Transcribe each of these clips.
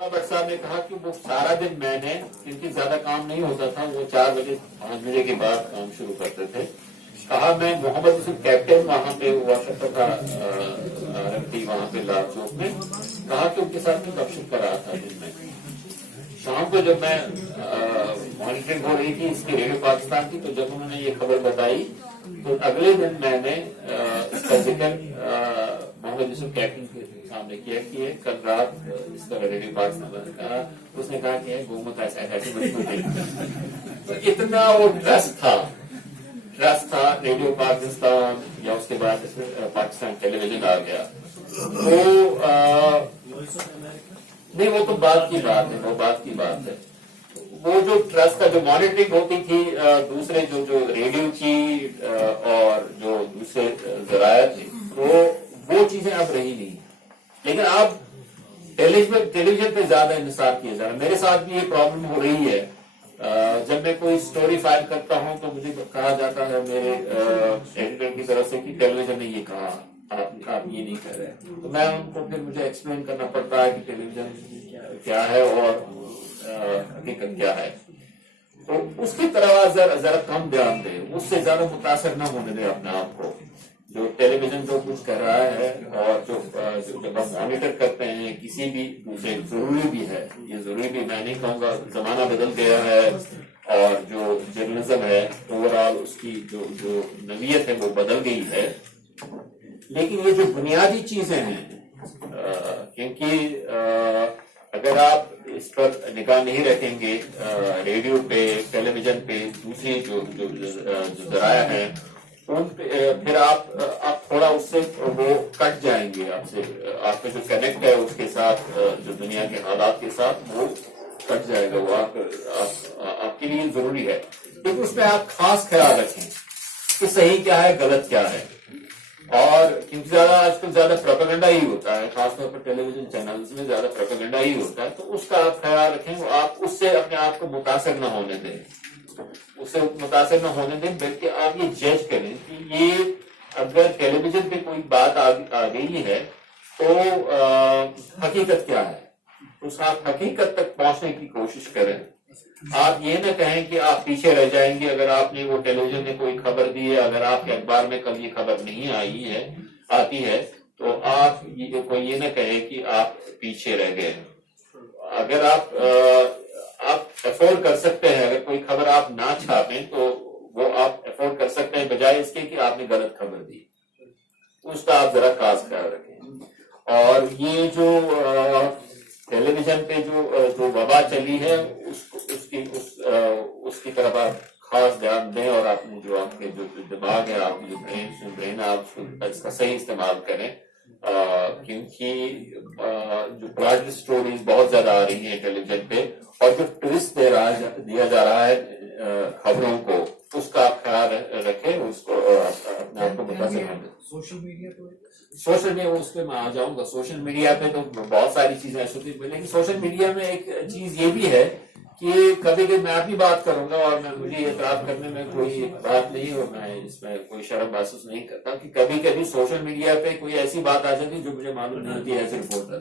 But صاحب نے کہا کہ وہ سارا دن میں نے، کیونکہ زیادہ کام نہیں ہوتا تھا، وہ 4 بجے 5 بجے کے بعد کام شروع کرتے تھے. کہا میں محمد حسین کیپٹن وہاں پہ ہوا کرتا تھا رکھتی وہاں پہ لال چوک میں، کہا کہ ان کے ساتھ میں گپ شپ کر رہا تھا دن میں. شام کو جب میں مانیٹرنگ ہو رہی تھی اس کی ریڈیو پاکستان کی، تو جب انہوں نے یہ خبر بتائی تو اگلے دن میں نے اس کا ذکر محمد یوسف کیپٹن کے سامنے کیا کہ کل رات اس طرح ریڈیو پاکستان نے کہا، اس نے کہا کہ گومت ایسی مجبور تھی. تو اتنا وہ ٹرسٹ تھا ریڈیو پاکستان، یا اس کے بعد پاکستان ٹیلی ویژن آ گیا. نہیں وہ تو بات کی بات ہے. وہ جو ٹرسٹ کا جو مانیٹرنگ ہوتی تھی دوسرے جو ریڈیو کی اور جو دوسرے ذرائع تھے، وہ چیزیں اب رہی نہیں. لیکن اب ٹیلی ویژن پہ زیادہ انحصار کیا جا رہا ہے. میرے ساتھ بھی یہ پرابلم ہو رہی ہے. جب میں کوئی سٹوری فائل کرتا ہوں تو مجھے کہا جاتا ہے میرے ایڈیٹر کی طرف سے کہ ٹیلی ویژن نے یہ کہا، آپ یہ نہیں کہہ رہے. تو میں ان کو پھر مجھے ایکسپلین کرنا پڑتا ہے کہ ٹیلی ویژن کیا ہے اور حقیقت کیا ہے. تو اس کی طرح ذرا کم دھیان دے، اس سے زیادہ متاثر نہ ہونے دے اپنے آپ کو. جو ٹیلی ویژن جو کچھ کر رہا ہے اور جو جب ہم مانیٹر کرتے ہیں کسی بھی دوسرے، ضروری بھی ہے، یہ ضروری بھی، میں نہیں کہوں گا زمانہ بدل گیا ہے اور جو جرنلزم ہے اوور آل اس کی جو نوعیت ہے وہ بدل گئی ہے. لیکن یہ جو بنیادی چیزیں ہیں، کیونکہ اگر آپ اس پر نگاہ نہیں رکھیں گے ریڈیو پہ، ٹیلی ویژن پہ، دوسری جو ذرائع ہیں ان پہ، پھر آپ تھوڑا اس سے وہ کٹ جائیں گے. آپ کا جو کنیکٹ ہے اس کے ساتھ، جو دنیا کے حالات کے ساتھ، وہ کٹ جائے گا. وہ آپ کے لیے ضروری ہے، لیکن اس میں آپ خاص خیال رکھیں کہ صحیح کیا ہے، غلط کیا ہے. اور کیونکہ آج کل زیادہ پروپیگنڈا ہی ہوتا ہے، خاص طور پر ٹیلی ویژن چینلز میں زیادہ پروپیگنڈا ہی ہوتا ہے. تو اس کا آپ خیال رکھیں، آپ اس سے اپنے آپ کو متاثر نہ ہونے دیں، بلکہ آپ یہ جج کریں کہ یہ اگر ٹیلی ویژن پہ کوئی بات آ گئی ہے تو حقیقت کیا ہے. اس آپ حقیقت تک پہنچنے کی کوشش کریں. آپ یہ نہ کہیں کہ آپ پیچھے رہ جائیں گے اگر آپ نے، وہ ٹیلی ویژن نے کوئی خبر دی ہے، اگر آپ کے اخبار میں کل یہ خبر نہیں آتی ہے تو آپ یہ نہ کہیں کہ آپ پیچھے رہ گئے. اگر آپ افورڈ کر سکتے ہیں، اگر کوئی خبر آپ نہ چھاپیں تو وہ آپ افورڈ کر سکتے ہیں، بجائے اس کے کہ آپ نے غلط خبر دی. اس کا آپ ذرا خاص خیال رکھیں. اور یہ جو ٹیلی ویژن پہ جو وبا چلی ہے اس کی طرف آپ خاص دھیان دیں، اور آپ کے جو دماغ ہے، آپ کی جو برین ہے، آپ اس کا صحیح استعمال کریں. کیونکہ جو پلاٹ سٹوریز بہت زیادہ آ رہی ہیں ٹیلی ویژن پہ، اور جو ٹویسٹ دیا جا رہا ہے خبروں کو، اس کا آپ خیال رکھیں، اس کو اپنے آپ کو متاثر کریں. سوشل میڈیا اس پہ میں آ جاؤں گا. سوشل میڈیا پہ تو بہت ساری چیزیں ایسی ہوتی ہیں، لیکن سوشل میڈیا میں ایک چیز یہ بھی ہے کہ کبھی کبھی میں اپنی بات کروں گا، اور مجھے اعتراف کرنے میں کوئی بات نہیں، اور میں اس میں کوئی شرم محسوس نہیں کرتا کہ کبھی کبھی سوشل میڈیا پہ کوئی ایسی بات آ جاتی ہے جو مجھے معلوم نہیں ہوتی ایز اے رپورٹر،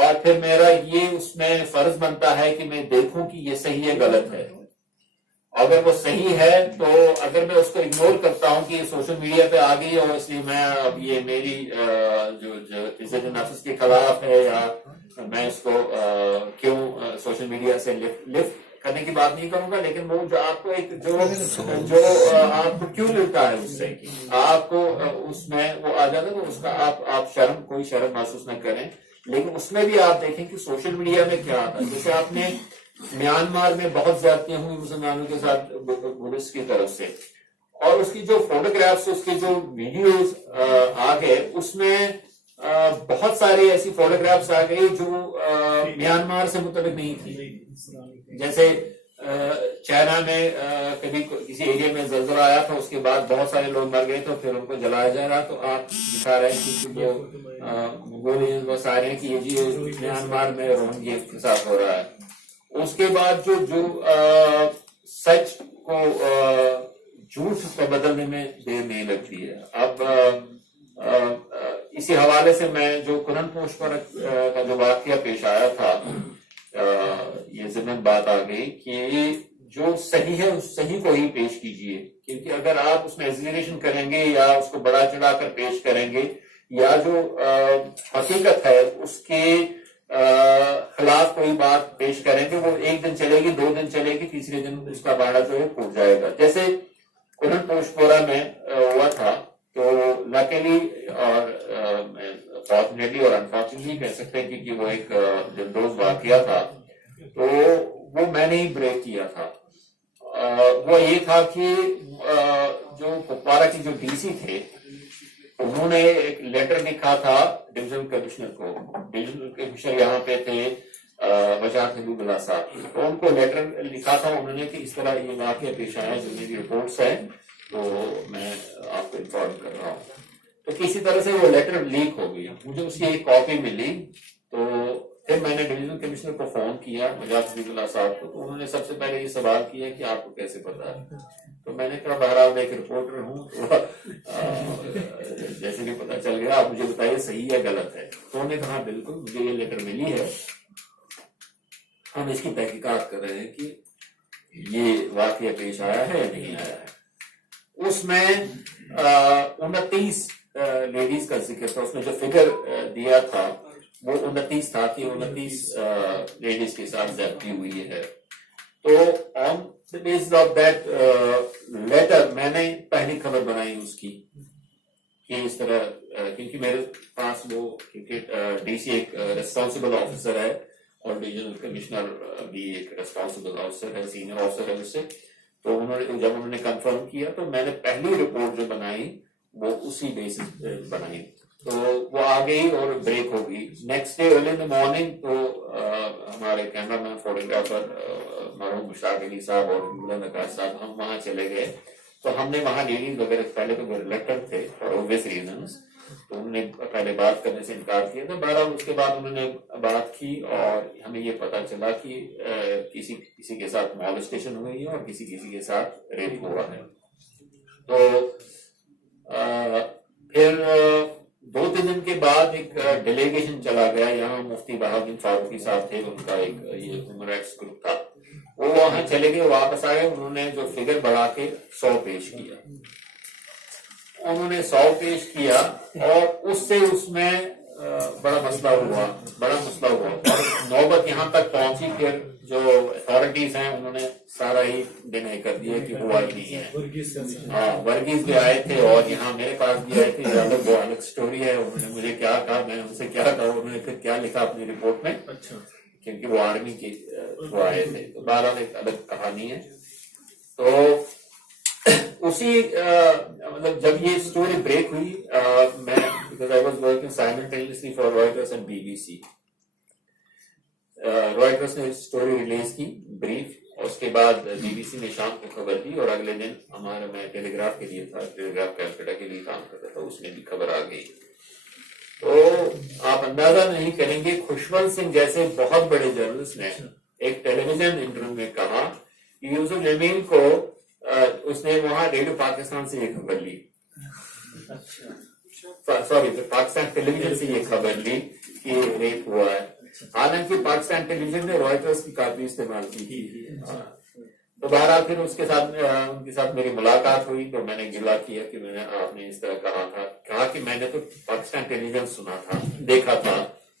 اور پھر میرا یہ اس میں فرض بنتا ہے کہ میں دیکھوں کہ یہ صحیح ہے غلط ہے. اگر وہ صحیح ہے تو اگر میں اس کو اگنور کرتا ہوں کہ یہ سوشل میڈیا پہ آ گئی اور اس لیے میں اب یہ میری جو عزت نفس کے خلاف ہے، یا میں اس کو کیوں سوشل میڈیا سے لفٹ کرنے کی بات نہیں کروں گا، لیکن وہ جو آپ کو ایک جو آپ کو کیوں ملتا ہے اس سے آپ کو اس میں وہ آ جاتا ہے، تو اس کا آپ کوئی شرم محسوس نہ کریں. لیکن اس میں بھی آپ دیکھیں کہ سوشل میڈیا میں کیا آتا ہے. جیسے آپ نے میانمار میں بہت زیادتیاں ہوئی مسلمانوں کے ساتھ پولیس کی طرف سے، اور اس کی جو فوٹوگرافس، اس کے جو ویڈیوز آ گئے، اس میں بہت ساری ایسی فوٹوگرافس آ گئی جو میانمار سے متعلق نہیں تھی. جیسے چائنا میں کبھی کسی ایریا میں زلزلہ آیا تھا، اس کے بعد بہت سارے لوگ مر گئے تو پھر ان کو جلایا جا رہا. تو آپ دکھا رہے ہیں کہ جو منگولین وہ سارے ہیں کہ یہ جی میانمار میں روہنگیا کے ساتھ ہو رہا ہے. اس کے بعد جو سچ کو جھوٹ سے بدلنے میں دیر نہیں لگتی ہے. اب اسی حوالے سے میں جو کنن پوشپر کا جو واقعہ پیش آیا تھا یہ ضمن بات آ گئی کہ جو صحیح ہے اس صحیح کو ہی پیش کیجئے، کیونکہ اگر آپ اس میں ایگزیجریشن کریں گے یا اس کو بڑا چڑھا کر پیش کریں گے یا جو حقیقت ہے اس کے خلاف کوئی بات پیش کریں گے، وہ ایک دن چلے گی، 2 دن چلے گی، تیسرے دن اس کا باڑا جو ہے ٹوٹ جائے گا. جیسے کنن پوشپورا میں ہوا تھا، تو لکیلی اور فارچونیٹلی اور انفارچونیٹلی کہہ سکتے ہیں کیونکہ وہ ایک دلدوز واقعہ تھا، تو وہ میں نے ہی بریک کیا تھا. وہ یہ تھا کہ جو کپوارہ کی جو ڈی سی تھے انہوں نے ایک لیٹر لکھا تھا ڈویژنل کمشنر کو. ڈویژنل کمشنر یہاں پہ تھے وجاہت حبیب اللہ صاحب، تو ان کو لیٹر لکھا تھا انہوں نے کہ اس طرح یہ واقعہ پیش آیا، جو میری رپورٹس ہیں تو میں آپ کو انفارم کر رہا ہوں. تو کسی طرح سے وہ لیٹر لیک ہو گئی، مجھے اس کی ایک کاپی ملی. تو پھر میں نے ڈویژنل کمشنر کو فون کیا وجاہت حبیب اللہ صاحب کو، تو انہوں نے سب سے پہلے یہ سوال کیا کہ آپ کو کیسے پتا ہے. تو میں نے کہا بہرحال میں ایک رپورٹر ہوں، جیسے کہ پتا چل گیا، آپ مجھے بتائیے صحیح ہے غلط ہے. تو انہوں نے کہا بالکل مجھے یہ لیٹر ملی ہے، ہم اس کی تحقیقات کر رہے ہیں کہ یہ واقعہ پیش آیا ہے یا نہیں آیا ہے. اس میں 29 لیڈیز کا ذکر تھا، اس میں جو فگر دیا تھا وہ 29 تھا کہ 29 لیڈیز کے ساتھ زیادتی ہوئی ہے. تو آن the basis of that letter میں نے پہلی خبر بنائی اس کی کہ اس طرح، کیونکہ میرے پاس وہ ڈی سی ایک ریسپانسبل آفیسر ہے اور ڈویژنل کمشنر بھی ایک ریسپانسبل آفیسر ہے، سینئر آفیسر ہے اس سے. تو جب انہوں نے کنفرم کیا تو میں نے پہلی رپورٹ جو بنائی وہ اسی بیسس بنائی. تو وہ آ گئی اور بریک ہو گئی. Next day early in morning تو ہمارے کیمرہ مین فوٹوگرافر مرحوم مشتاق علی صاحب اور نقاش صاحب ہم وہاں چلے گئے. تو ہم نے وہاں لیڈیز وغیرہ پہلے تو وہ ریلیکٹڈ تھے فار اوبویس ریزنس، تو انہوں نے پہلے بات کرنے سے انکار کیا تھا. بہرحال اس کے بعد انہوں نے بات کی اور ہمیں یہ پتا چلا کہ کسی کے ساتھ مالسٹیشن ہوئی ہے اور کسی کے ساتھ ریپ ہوا ہے. تو پھر 2-3 دن کے بعد ایک ڈیلیگیشن چلا گیا یہاں، مفتی بہاؤالدین فاروقی صاحب تھے، ان کا ایک یہ ہیومن رائٹس گروپ تھا، وہ وہاں چلے گئے، واپس آئے. انہوں نے جو فگر بڑھا کے 100 پیش کیا، انہوں نے 100 پیش کیا اور اس میں بڑا مسئلہ ہوا اور نوبت یہاں تک پہنچی. پھر جو اتھارٹیز ہیں انہوں نے سارا ہی ڈینائی کر دیا کہ ہوا ہی نہیں ہے. ہاں، ورگیز بھی آئے تھے اور یہاں میرے پاس بھی آئے تھے، وہ الگ سٹوری ہے. انہوں نے مجھے کیا کہا، میں نے ان سے کیا کہا، انہوں نے پھر کیا لکھا اپنی رپورٹ میں، کیونکہ وہ آرمی کے وہ آئے تھے. تو بہرحال ایک الگ کہانی ہے. تو اسی مطلب جب یہ سٹوری بریک ہوئی، میں because I was working simultaneously for Reuters and BBC. Reuters نے سٹوری ریلیز کی بریف، اور اس کے بعد BBC نے شام کو خبر دی، اور اگلے دن ہمارا میں ٹیلی گراف کے لیے تھا، ٹیلی گراف کیلکٹا کے لیے کام کرتا تھا، اس میں بھی خبر آ گئی. تو آپ اندازہ نہیں کریں گے، خوشونت سنگھ جیسے بہت بڑے جرنلسٹ نے ایک ٹیلی ویژن انٹرویو میں کہا کہ یوسف جمیل کو اس نے وہاں ریڈیو پاکستان سے یہ خبر لی، سوری پاکستان ٹیلی ویژن سے یہ خبر لی کہ ریپ ہوا ہے. حالانکہ پاکستان ٹیلی ویژن نے رائٹرز کی کاپی استعمال کی تھی. تو بہرحال پھر اس کے ساتھ ان کے ساتھ میری ملاقات ہوئی، تو میں نے گلا کیا کہ میں نے آپ نے اس طرح کہا کہ میں نے تو پاکستان ٹیلی ویژن سنا تھا، دیکھا تھا،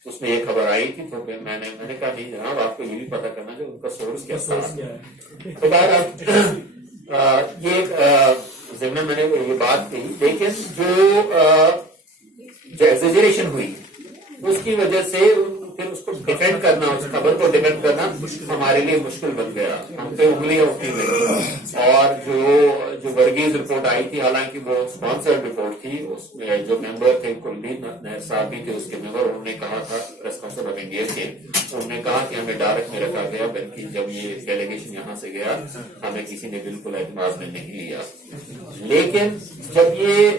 اس میں یہ خبر آئی تھی. تو میں نے کہا نہیں جناب، آپ کو یہ بھی پتا کرنا کہ ان کا سورس کیا تھا. تو بہرحال یہ ضمن میں نے یہ بات کہی، لیکن جو ایگزیجریشن ہوئی اس کی وجہ سے پھر اس کو ڈیفینڈ کرنا، اس خبر کو ڈیفینڈ کرنا ہمارے لیے مشکل بن گیا. ہم پہ انگلیاں اٹھنے لگی. اور جو ورگیز رپورٹ آئی تھی، حالانکہ وہ اسپانسرڈ رپورٹ تھی، اس میں جو ممبر تھے کلدیپ نہر صاحب بھی تھے اس کے ممبر، انہوں نے کہا تھا ریسپانسبل آف انڈیا کے، انہوں نے کہا کہ ہمیں ڈائریکٹ میں رکھا گیا، بلکہ جب یہ ڈیلیگیشن یہاں سے گیا ہمیں کسی نے بالکل اعتماد میں نہیں لیا. لیکن جب یہ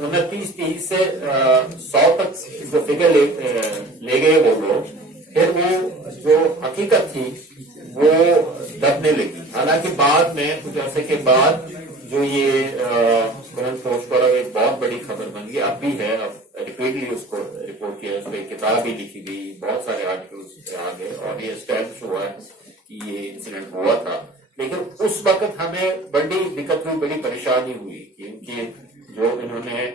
29-30 سے 100 تک جو فگر لے گئے وہ لوگ، پھر وہ جو حقیقت تھی وہ دبنے لگی. حالانکہ بعد میں کچھ عرصے کے بعد جو یہ کنن پوشپورا ایک بہت بڑی خبر بن گئی، اب بھی ہے، اب ریپیٹلی اس کو رپورٹ کیا، اس پہ کتاب بھی لکھی گئی، بہت سارے آرٹیکلس آ گئے اور یہ اسٹیبلش ہوا ہے کہ یہ انسیڈنٹ ہوا تھا. لیکن اس وقت ہمیں بڑی دقت ہوئی، بڑی پریشانی ہوئی، کیونکہ جو انہوں نے